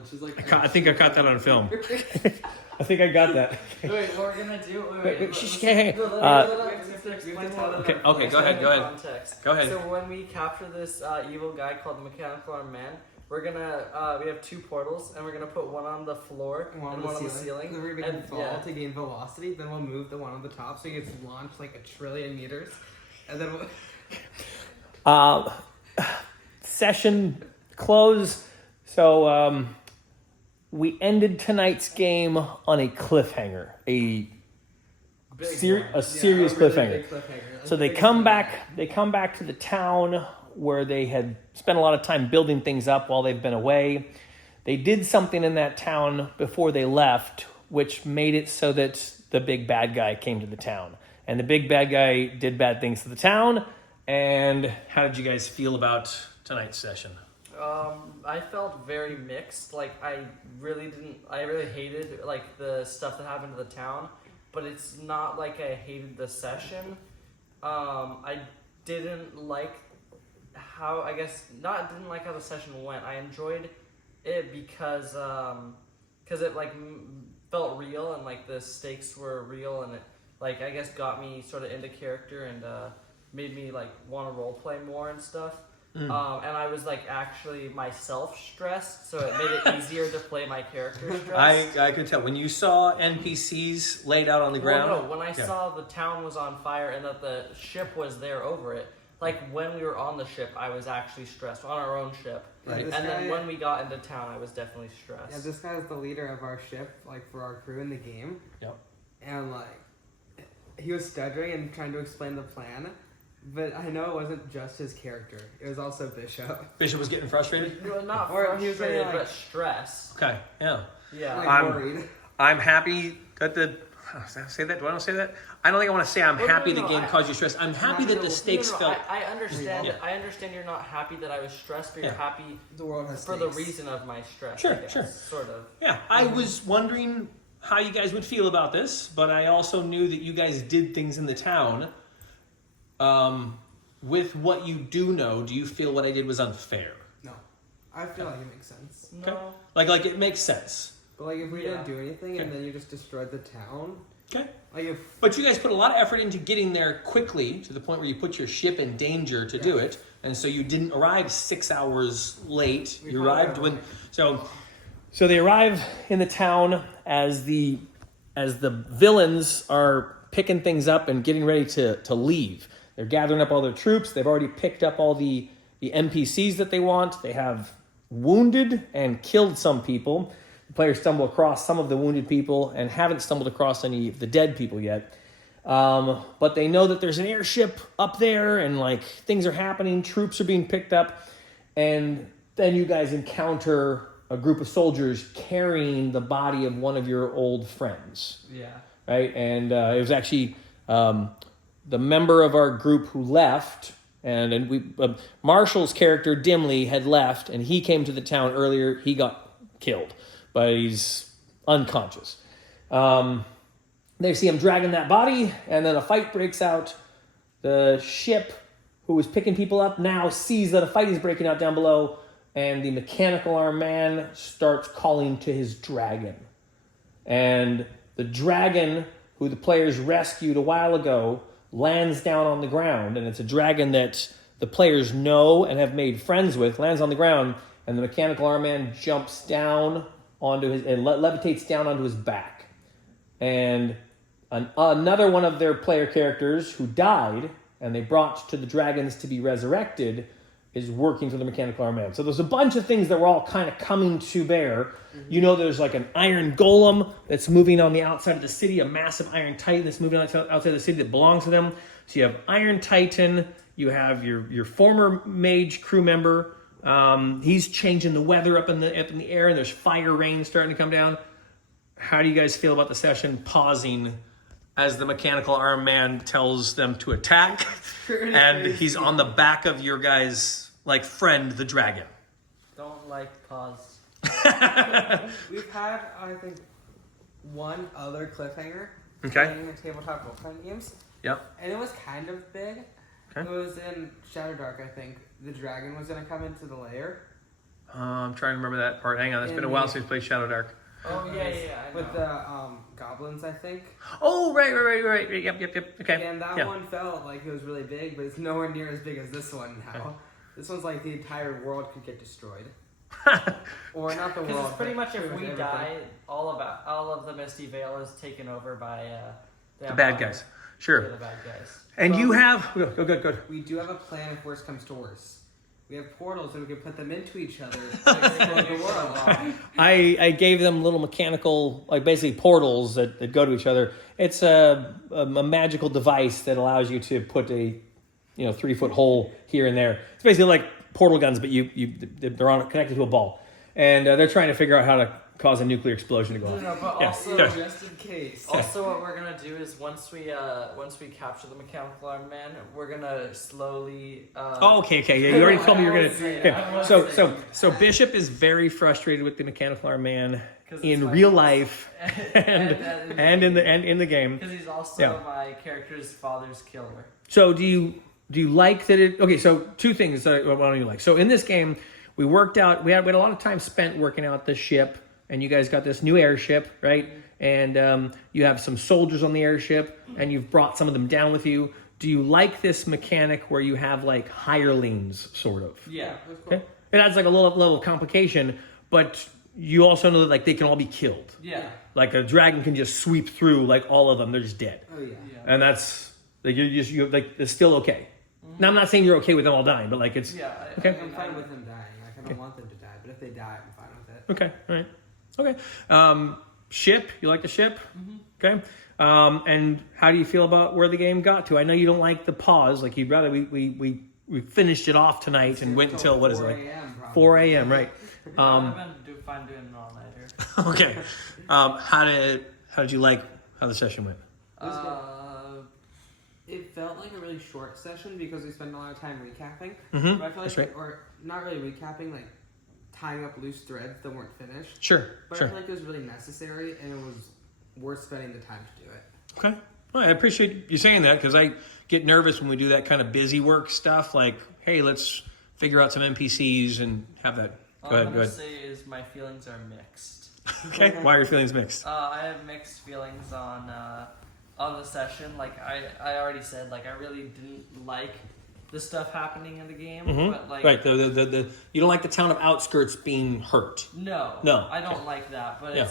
and she's like... I think I caught that on film. I think I got that. Wait, what we're gonna do? Wait. Okay, Go ahead. Go ahead. So when we capture this evil guy called the Mechanical Arm Man, we're gonna we have 2 portals, and we're gonna put one on the floor and one on the ceiling. Then we're gonna make him fall to gain velocity. Then we'll move the one on the top so he gets launched like 1 trillion meters, and then Session close. So we ended tonight's game on a cliffhanger, a serious cliffhanger. So they come back to the town where they had spent a lot of time building things up while they've been away. They did something in that town before they left, which made it so that the big bad guy came to the town. And the big bad guy did bad things to the town. And how did you guys feel about tonight's session? I felt very mixed. Like I really hated like the stuff that happened to the town, but it's not like I hated the session. I didn't like how didn't like how the session went. I enjoyed it because it like felt real and like the stakes were real, and it like I guess got me sort of into character and made me like want to role play more and stuff. And I was like actually myself stressed, so it made it easier to play my character stressed. I could tell when you saw NPCs laid out on the ground. No, when I saw the town was on fire and that the ship was there over it. Like when we were on the ship, I was actually stressed on our own ship. Right. And then when we got into town, I was definitely stressed. Yeah, this guy is the leader of our ship, like for our crew in the game. Yep. And like, he was stuttering and trying to explain the plan. But I know it wasn't just his character. It was also Bishop. Bishop was getting frustrated? Well, not Or he was frustrated, like- but stressed. Okay, yeah. Yeah. Like worried. I'm happy that the... Did I say that? Do I not say that? I don't think I want to say I'm happy the game caused you stress. I'm happy that the stakes felt... I understand. Yeah. I understand you're not happy that I was stressed, but you're happy The world has for stakes. the reason of my stress. Sure, I guess, sure. Sort of. Yeah, I was wondering how you guys would feel about this, but I also knew that you guys did things in the town. With what you do know, do you feel what I did was unfair? No. I feel like it makes sense. Okay. No. Like it makes sense. But like if we Yeah. didn't do anything and Okay. then you just destroyed the town, Okay. like if But you guys put a lot of effort into getting there quickly to the point where you put your ship in danger to do it, and so you didn't arrive 6 hours late. We You probably arrived when arrived. so they arrive in the town as the villains are picking things up and getting ready to leave. They're gathering up all their troops. They've already picked up all the NPCs that they want. They have wounded and killed some people. The players stumble across some of the wounded people and haven't stumbled across any of the dead people yet. But they know that there's an airship up there and like things are happening. Troops are being picked up. And then you guys encounter a group of soldiers carrying the body of one of your old friends. Yeah. Right? And it was actually the member of our group who left, and we Marshall's character, Dimly, had left, and he came to the town earlier. He got killed, but he's unconscious. They see him dragging that body, and then a fight breaks out. The ship, who was picking people up, now sees that a fight is breaking out down below, and the Mechanical Arm Man starts calling to his dragon. And the dragon, who the players rescued a while ago, lands down on the ground, and it's a dragon that the players know and have made friends with, lands on the ground, and the Mechanical Arm Man jumps down onto his, and levitates down onto his back. And another one of their player characters who died, and they brought to the dragons to be resurrected, is working for the Mechanical Arm Man. So there's a bunch of things that were all kind of coming to bear. Mm-hmm. You know, there's like an iron golem that's moving on the outside of the city, a massive iron titan that's moving outside of the city that belongs to them. So you have Iron Titan, you have your former mage crew member. He's changing the weather up in the air, and there's fire rain starting to come down. How do you guys feel about the session pausing as the Mechanical Arm Man tells them to attack, and he's on the back of your guys' like friend, the dragon? Don't like pause. we've had, I think, one other cliffhanger. Okay. Playing the tabletop role-playing games. Yep. And it was kind of big. Okay. It was in Shadowdark, I think. The dragon was going to come into the lair. I'm trying to remember that part. Hang on, it's been a while since we played Shadow Dark. Oh yeah, I know. With the goblins, I think. Oh, right. Yep. Okay. And that one felt like it was really big, but it's nowhere near as big as this one now. Okay. This one's like the entire world could get destroyed. Or not the world. Because it's pretty much if we everything. die, all of the Misty Vale is taken over by The bad guys. Sure. The bad guys. And Well, you have... Go, good. We do have a plan if worse comes to worse. We have portals and we can put them into each other to explode the world. I gave them little mechanical, like basically portals that go to each other. It's a magical device that allows you to put a 3-foot hole here and there. It's basically like portal guns, but they're connected to a ball, and they're trying to figure out how to cause a nuclear explosion to go off. No, but Yeah. also, Go. Just in case. also what we're gonna do is once we capture the mechanical arm man, we're gonna slowly. Okay. Yeah, you already told me you're I gonna. won't say Okay. it. I won't say So Bishop is very frustrated with the mechanical arm man 'Cause it's in my real boss. life and in the game. Because he's also Yeah. my character's father's killer. So do you like that it? Okay, so two things that what don't you like? So in this game, we worked out. We had a lot of time spent working out the ship, and you guys got this new airship, right? And you have some soldiers on the airship, and you've brought some of them down with you. Do you like this mechanic where you have like hirelings, sort of? Yeah. That's cool. Okay. It adds like a level of complication, but you also know that like they can all be killed. Yeah. Like a dragon can just sweep through like all of them; they're just dead. Oh yeah. And that's like you like it's still okay. Now I'm not saying you're okay with them all dying, but like it's Yeah. Okay. I'm fine with them dying. Like I don't want them to die, but if they die, I'm fine with it. okay. All right. Okay. Ship. You like the ship? Okay. And how do you feel about where the game got to? I know you don't like the pause. Like you'd rather we finished it off tonight and went until what is it? 4 Like a.m. probably. 4 a.m. Right. I've been fine doing an all-nighter. Okay. How did you like how the session went? It was good. It felt like a really short session because we spent a lot of time recapping. Mhm, But I feel that's like, right. or not really recapping, like tying up loose threads that weren't finished. Sure. But I Sure. feel like it was really necessary and it was worth spending the time to do it. Okay. Well, I appreciate you saying that because I get nervous when we do that kind of busy work stuff. Like, hey, let's figure out some NPCs and have that. All Go I'm ahead. gonna say is my feelings are mixed. Okay. Why are your feelings mixed? I have mixed feelings on the session. Like I already said, like I really didn't like the stuff happening in the game. But like Right. The you don't like the town of outskirts being hurt. no, No. I don't like that. But Yeah.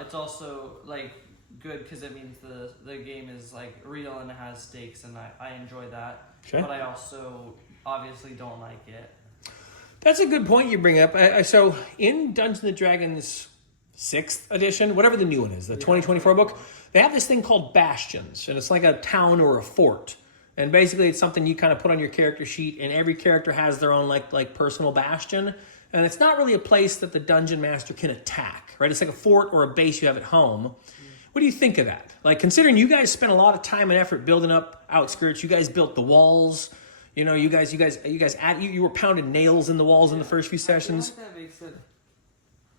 it's also like good because it means the game is like real and it has stakes, and I enjoy that. Okay. But I also obviously don't like it. That's a good point you bring up. So in Dungeons and Dragons 6th edition, whatever the new one is, the 2024 book, they have this thing called bastions, and it's like a town or a fort. And basically, it's something you kind of put on your character sheet, and every character has their own like personal bastion. And it's not really a place that the dungeon master can attack, right? It's like a fort or a base you have at home. What do you think of that? Like, considering you guys spent a lot of time and effort building up outskirts, you guys built the walls. You know, you were pounding nails in the walls in the first few sessions. I feel like that makes it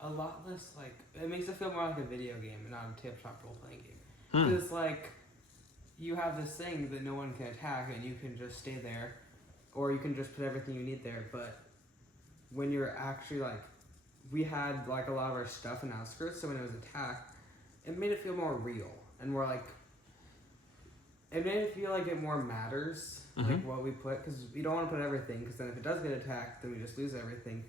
a lot less like it makes it feel more like a video game and not a tabletop role playing game. Because like you have this thing that no one can attack and you can just stay there, or you can just put everything you need there. But when you're actually like, we had like a lot of our stuff in outskirts, so when it was attacked, it made it feel more real and more like. It made it feel like it more matters, like what we put, because we don't want to put everything, because then if it does get attacked, then we just lose everything.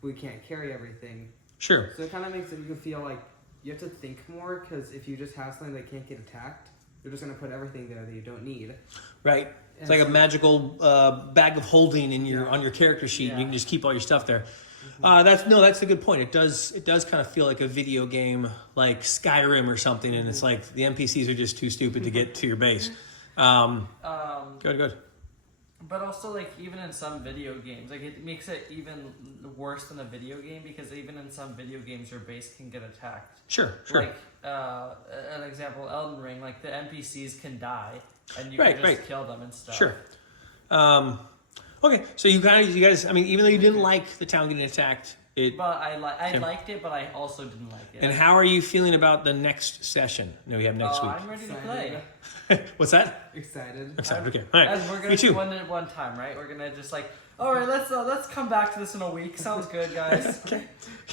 We can't carry everything. Sure. So it kind of makes it, you can feel like you have to think more, because if you just have something that can't get attacked, you're just going to put everything there that you don't need. Right. It's And like a so- magical bag of holding in your on your character sheet. And you can just keep all your stuff there. That's a good point. It does kind of feel like a video game, like Skyrim or something, and it's like the NPCs are just too stupid to get to your base. Good. But also, like, even in some video games, like, it makes it even worse than a video game, because even in some video games, your base can get attacked. Sure. Like, an example, Elden Ring, like, the NPCs can die, and you Right, can just right. kill them and stuff. Sure. Okay, so you guys. I mean, even though you didn't like the town getting attacked, it. But I liked it, but I also didn't like it. And how are you feeling about the next session? No, we have next I'm ready to play. week. What's that? Excited. Excited. Okay. All right. As we're Me gonna too. do one at one time, right? We're gonna just like All right, let's come back to this in a week. Sounds good, guys. Okay.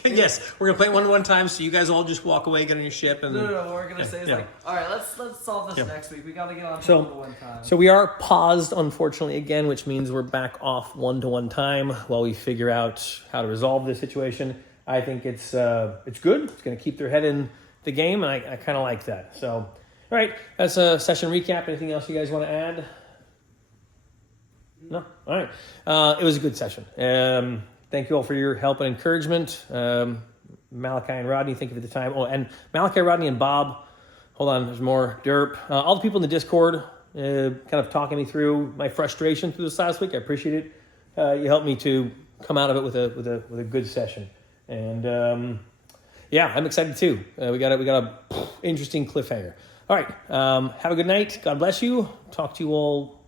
Yes, we're gonna play it one time, so you guys all just walk away, get on your ship, and No. What we're gonna say is yeah. like, all right, let's solve this Yeah. next week. We gotta get on So- one time. So we are paused, unfortunately, again, which means we're back off 1-to-1 time while we figure out how to resolve this situation. I think it's good. It's going to keep their head in the game, and I kind of like that. So, all right, that's a session recap. Anything else you guys want to add? No? All right. It was a good session. Thank you all for your help and encouragement. Malachi and Rodney, thank you for the time. Oh, and Malachi, Rodney, and Bob. Hold on, there's more. Derp. All the people in the Discord kind of talking me through my frustration through this last week. I appreciate it. You helped me to come out of it with a good session. And yeah, I'm excited too. We got a interesting cliffhanger. All right. Have a good night. God bless you. Talk to you all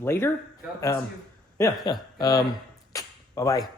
later. God bless you. Yeah. Bye-bye.